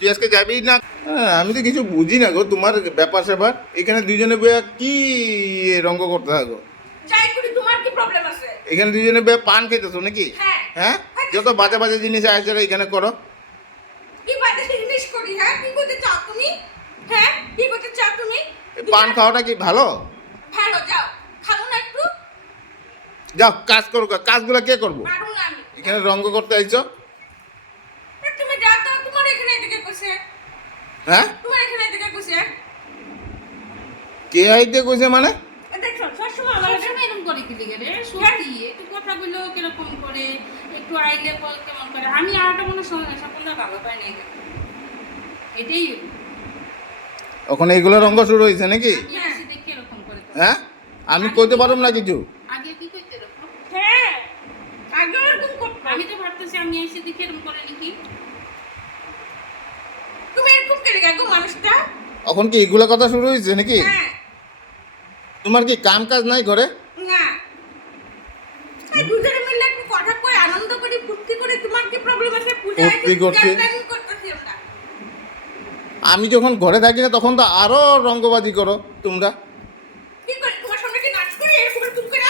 তুই আজকে যাবি না? হ্যাঁ, আমি তো কিছু বুঝি না গো তোমার ব্যাপার স্যাপার। এখানে দুজনে বেয়া কি রঙ্গ করতে থাকো এখানে দুজনে বেয়া পান খেতেছো নাকি? হ্যাঁ। হ্যাঁ? যত বাজে বাজে জিনিস আছে এখানে করো। হ্যাঁ? হ্যাঁ? পান খাওয়াটা কি ভালো? ভালো যাও। খাব না একটু? যাও কাজ করো কাজগুলো কে করব? এখানে রঙ্গ করতে আইছো? একটু আইলে বল কেমন করে? আমি আরটা মনে শোনে না সকলটা ভালো পাই না এগুলো। এটাই ওখানে এগুলো রঙ্গ শুরু হয়েছে নাকি? আমি আসি দেখি এরকম করে করে। হ্যাঁ? আমি কইতে পারুম না কিছু? আগে কি এরকম? হ্যাঁ। আগে আমি তো ভাবতেছি আমি এসে দেখি এরকম করে নাকি? এরকম করে গো মানুষটা। এখন কি এগুলা কথা শুরু হয়েছে নাকি? হ্যাঁ। তোমার কি কাম কাজ নাই ঘরে? না। এই দুজনে মিলে একটু কথা কই আনন্দ করি ফুর্তি করি তোমার কি প্রবলেম আছে? ফুর্তি করছি। আমি যখন ঘরে থাকি না তখন তো আরও রঙ্গবাদী করো তোমরা কি করি তোমার সামনে কি নাচ করি এরকম এরকম করে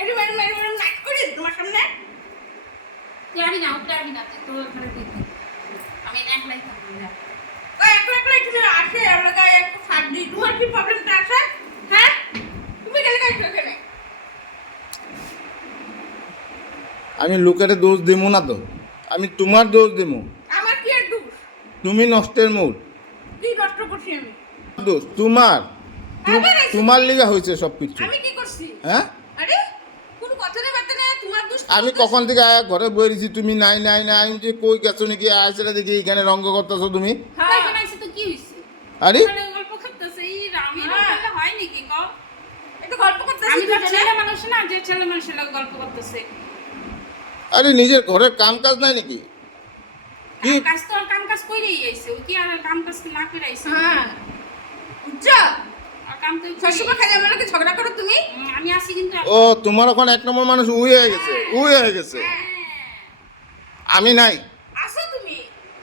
এরকম এরকম এরকম এরকম নাচ করি তোমার সামনে তুই আমি না উঠতে আমি না তুই তোর ঘরে তুই থাক। আমি না একলাই থাকব যা। ওই একলা একলা এখানে আসে আমরা গায়ে একটু সাথ দিই তোমার কি প্রবলেমটা হ্যাঁ? তুমি গেলে গাইছো এখানে আমি লোকের দোষ দিমু না তো। আমি তোমার দোষ দিমু। আমার কি আর দোষ? তুমি নষ্টের মূল। কি নষ্ট করছি আমি? দোষ তোমার। তোমার লিগা হয়েছে সব কিছু আমি কি করছি? হ্যাঁ? আরে কোনো কথা বার্তা নেই তোমার দোষ আমি কখন থেকে আয়া ঘরে বইরেছি তুমি নাই নাই নাই আমি যে কই গেছো নাকি আসলে দেখি এখানে রঙ্গ করতেছো তুমি। হ্যাঁ। এখানে এসে তো কি হইছে? আরে ওখানে গল্প করতেছে এই আমি এরকম হ্যাঁ। করলে হয় নাকি কও একটু গল্প করতেছি আমি তো ছেলে মানুষ না যে ছেলে মানুষের লোক গল্প করতেছে। আরে নিজের ঘরের কাম কাজ নাই নাকি? কি কাজ তো আর কাম কাজ কইরেই আইছে ও কি আর কাম কাজ কি না করে আইছে? হ্যাঁ। বুঝছ কাম তো সবসময় খালি আমার লোকে ঝগড়া করো তুমি? আমি আসি কিন্তু ও তোমার ওখানে এক নম্বর মানুষ উই হয়ে গেছে উই হয়ে গেছে। আমি নাই। আসো তুমি?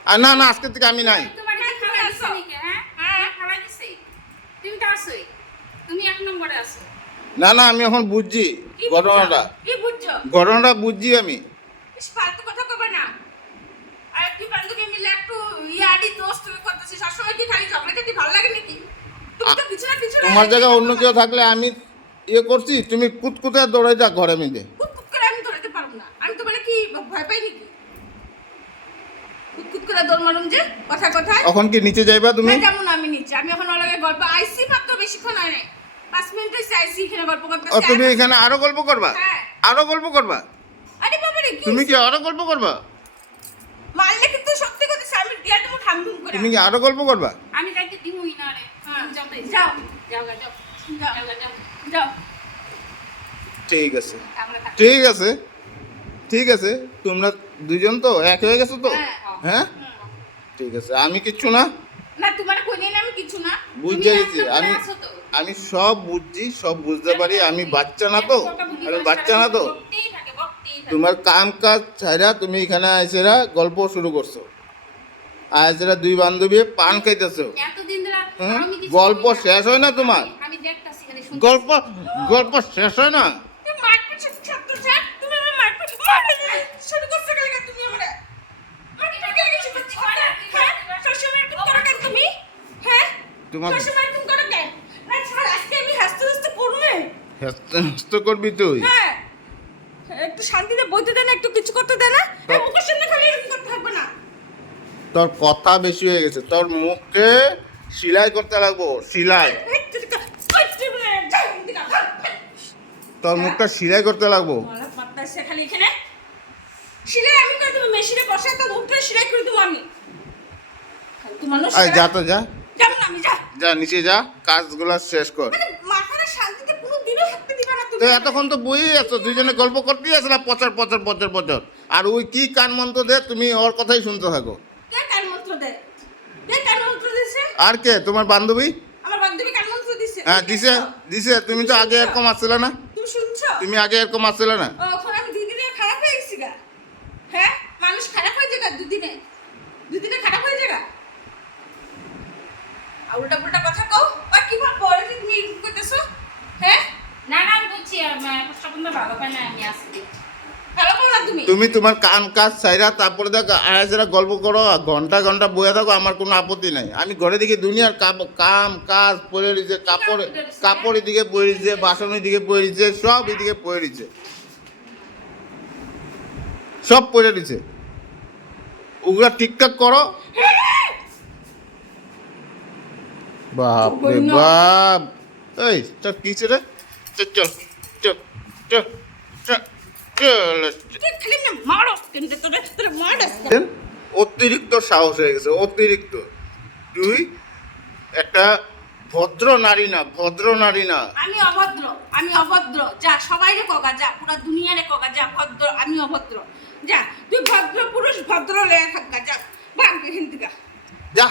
আর না না আজকে থেকে আমি নাই। তোমার কি তুমি খালা আসো। হ্যাঁ? হ্যাঁ। খালা দিছে। তুমি তো আসোই তুমি এক নম্বরে আসো না না আমি এখন বুঝছি ঘটনাটা। ঘটনাটা বুঝছি আমি। মিলে তোমার জায়গায় অন্য কেউ থাকলে আমি ইয়ে করছি তুমি কুতকুতে দৌড়াই যা ঘরে কথায়? এখন কি নিচে যাইবা তুমি? কেমন আমি নিচ্ছি আমি এখন ওর লগে গল্প আইসি মাত্র বেশিক্ষণ হয় নাই। পাঁচ মিনিট হয়েছে আইসি এখানে গল্প করতে ও তুমি এখানে আরও গল্প করবা? হ্যাঁ। আরও গল্প করবা? আরে বাবা রে তুমি কি আরও গল্প করবা? মারলে কিন্তু সত্যি কথা আমি দিয়া দেবো ঠাম ঠুম করে তুমি কি আরও গল্প করবা? আমি যাইতে দিমুই না রে। হ্যাঁ। যাও যাও। যাও যাও ঠিক আছে। ঠিক আছে। ঠিক আছে। তোমরা দুজন তো এক হয়ে গেছো তো? হ্যাঁ। হ্যাঁ? ঠিক আছে। আমি কিচ্ছু না। না তোমার কই না আমি কিছু না। বুঝতে গেছি আমি। আমি সব বুঝছি, সব বুঝতে পারি, আমি বাচ্চা না তো, আমি বাচ্চা না তো। তোমার কাম কাজ ছাইরা তুমি এখানে আইসেরা গল্প শুরু করছ আইসেরা দুই বান্ধবী পান খাইতেছো? গল্প শেষ হয় না তোমার। গল্প গল্প শেষ হয় না তুমি হাসতে করবি তুই? হ্যাঁ। একটু শান্তিতে বইতে দেন একটু কিছু করতে দেন না। মুখের সামনে খালি থাকবে না। তোর কথা বেশি হয়ে গেছে। তোর মুখে সিলাই করতে লাগবো সিলাই। তোর মুখটা সিলাই করতে লাগবো। মালা খালি এখানে। সিলাই আমি করে দেবো মেশিনে বসায় তো মুখটা সিলাই করে দেবো আমি। ফালতু মানুষ আয় যা তো যা। না যা। যা নিচে যা কাজগুলো শেষ কর মানে মাথাটা শান্তিতে কোনো দিনও থাকতে দিবা না তো এতক্ষণ তো বই আছো দুইজনে গল্প করতেই না পচার পচার পচার পচার? আর ওই কি কান মন্ত্র দে তুমি ওর কথাই শুনতে থাকো। কে কান মন্ত্র দেয় কে কান মন্ত্র দিছে? আর কে? তোমার বান্ধবী? আমার বান্ধবী কান মন্ত্র দিছে। হ্যাঁ দিছে দিছে। তুমি তো আগে এরকম আসছিলে না? তুমি শুনছো? তুমি আগে এরকম আসছিলে না ও, ওখানে আমি দিদি খারাপ হয়ে গেছি গা হ্যাঁ মানুষ খারাপ হয়ে যায় গা দুদিনে দুদিনে খারাপ হয়ে যাগা আর উল্টা পুল্টা কথা কও আর কি বল পরে যে তুমি এরকম করতেছো হ্যাঁ না না আমি বলছি স্বপনদা ভালো পায় না আমি আসছি ভালো করো না তুমি? তুমি তোমার কাম কাজ সাইরা তারপরে দেখ আয়াসেরা গল্প করো ঘণ্টা ঘণ্টা বয়ে থাকো আমার কোনো আপত্তি নাই। আমি ঘরে দিকে দুনিয়ার কাম কাজ পড়ে রয়েছে কাপড় কাপড় এদিকে পড়ে রয়েছে বাসন এদিকে পড়ে রয়েছে সব এদিকে পড়ে রয়েছে সব পড়ে রয়েছে ওগুলা ঠিকঠাক করো। বাপ রে বাপ। এই তোর কি রে? চল চল চল চল। অতিরিক্ত সাহস হয়ে গেছে অতিরিক্ত। তুই একটা ভদ্র নারী না ভদ্র নারী না। আমি অভদ্র আমি অভদ্র। যা সবাই রে কগা যা পুরো দুনিয়া রে কগা যা ভদ্র আমি অভদ্র। যা তুই ভদ্র পুরুষ ভদ্র লেয়া থাকা যা ভাগ এখান থেকে। যা।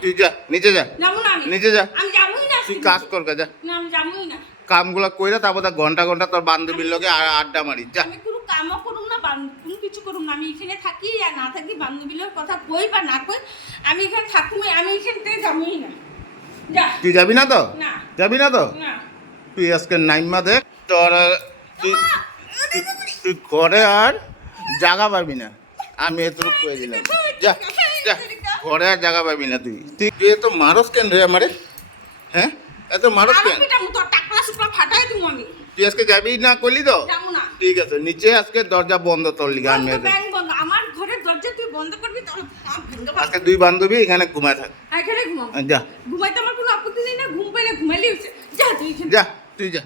তুই যা নিচে যা। যাব না আমি। নিচে যা। আমি যাবোই না তুই কাজ কর যা। না আমি যাবোই না। কামগুলা কইরা তারপর তা ঘণ্টা ঘণ্টা তোর বান্ধবীর লগে আর আড্ডা মারি যা। আমি কোনো কামও করুম না কোনো কিছু করুম না। আমি এখানে থাকি আর না থাকি বান্ধবীদের কথা কই বা না কই আমি এখানে থাকুমই আমি এখান থেকে যাবোই না। যা। তুই যাবি না তো? না। যাবি না তো? না। তুই আজকে নাইমা দেখ তোর তুই তুই- ঘরে আর জাগা পাবি না। আমি এতটুকু কয়ে দিলাম। যা যা ঘরে আর জাগা পাবি না তুই। তুই এত মারস কেন রে আমারে? হ্যাঁ? এত মারস কেন? ফাটাই আমি। তুই আজকে যাবি না করলি তো? ঠিক আছে নিচে আজকে দরজা বন্ধ তোর গান বন্ধ। আমার ঘরের দরজা তুই বন্ধ করবি আজকে দুই বান্ধবী এখানে ঘুমায় থাক। এখানে ঘুমা যা। ঘুমাইতে আমার কোনো আপত্তি নেই না ঘুম পেলে ঘুমাইলে হচ্ছে। যা তুই যা তুই যা।